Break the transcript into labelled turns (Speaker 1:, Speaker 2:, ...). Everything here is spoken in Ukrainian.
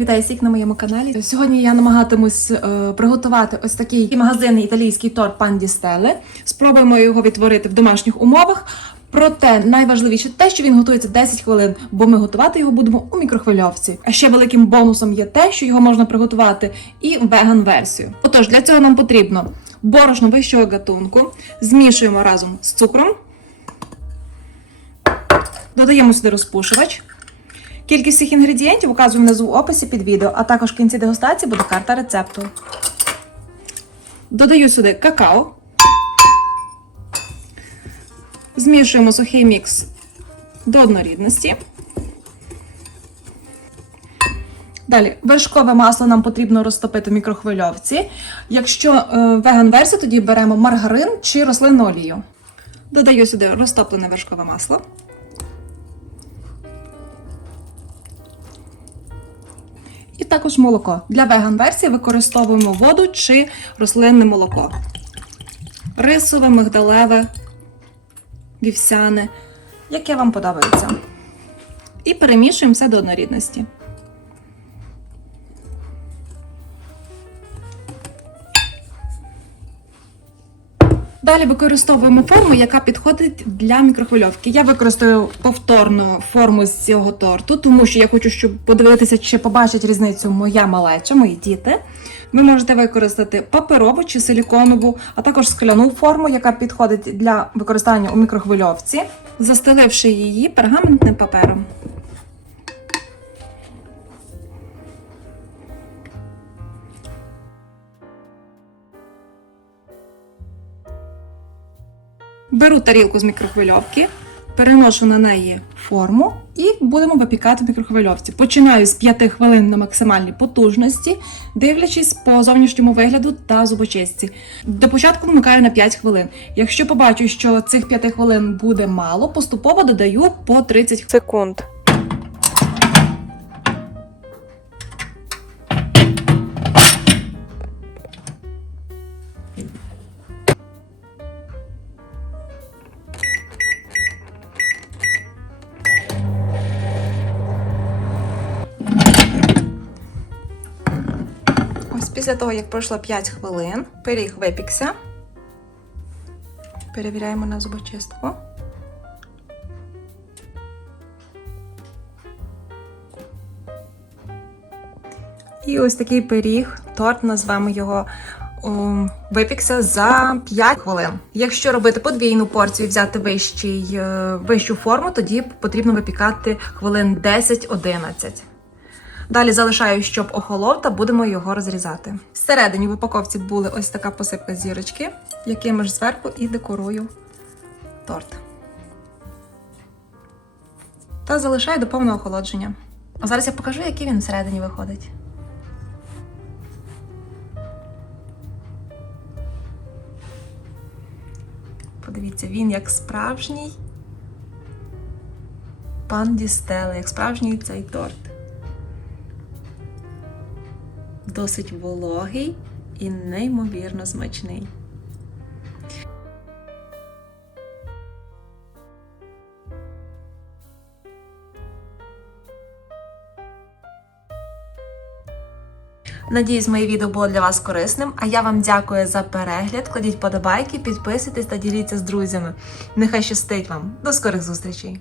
Speaker 1: Вітаю всіх на моєму каналі. Сьогодні я намагатимусь е, приготувати ось такий магазинний італійський торт Пан Ді Стеле. Спробуємо його відтворити в домашніх умовах. Проте найважливіше те, що він готується 10 хвилин, бо ми готувати його будемо у мікрохвильовці. А ще великим бонусом є те, що його можна приготувати і веган-версію. Отож, для цього нам потрібно борошно вищого гатунку, змішуємо разом з цукром, додаємо сюди розпушувач. Кількість всіх інгредієнтів указую внизу в описі під відео, а також в кінці дегустації буде карта рецепту. Додаю сюди какао. Змішуємо сухий мікс до однорідності. Далі, вершкове масло нам потрібно розтопити в мікрохвильовці. Якщо е, веган-версія, тоді беремо маргарин чи рослинну олію. Додаю сюди розтоплене вершкове масло. І також молоко. Для веган-версії використовуємо воду чи рослинне молоко. Рисове, мигдалеве, вівсяне, яке вам подобається. І перемішуємо все до однорідності. Далі використовуємо форму, яка підходить для мікрохвильовки. Я використаю повторну форму з цього торту, тому що я хочу, щоб подивитися, чи побачить різницю моя малеча, мої діти. Ви можете використати паперову чи силіконову, а також скляну форму, яка підходить для використання у мікрохвильовці, застеливши її пергаментним папером. Беру тарілку з мікрохвильовки, переношу на неї форму і будемо випікати в мікрохвильовці. Починаю з 5 хвилин на максимальній потужності, дивлячись по зовнішньому вигляду та зубочистці. До початку вмикаю на 5 хвилин. Якщо побачу, що цих 5 хвилин буде мало, поступово додаю по 30
Speaker 2: секунд.
Speaker 1: Після того, як пройшло 5 хвилин, пиріг випікся. Перевіряємо на зубочистку. І ось такий пиріг, торт, назвемо його. Випікся за 5 хвилин. Якщо робити подвійну порцію, взяти вищий, е, вищу форму, тоді потрібно випікати хвилин 10-11. Далі залишаю, щоб охолов, та будемо його розрізати. Всередині в упаковці були ось така посипка зірочки, якими ж зверху і декорую торт. Та залишаю до повного охолодження. А зараз я покажу, який він всередині виходить. Подивіться, він як справжній пан Дістеле, як справжній цей торт досить вологий і неймовірно смачний. Надіюсь, моє відео було для вас корисним. А я вам дякую за перегляд. Кладіть подобайки, підписуйтесь та діліться з друзями. Нехай щастить вам. До скорих зустрічей!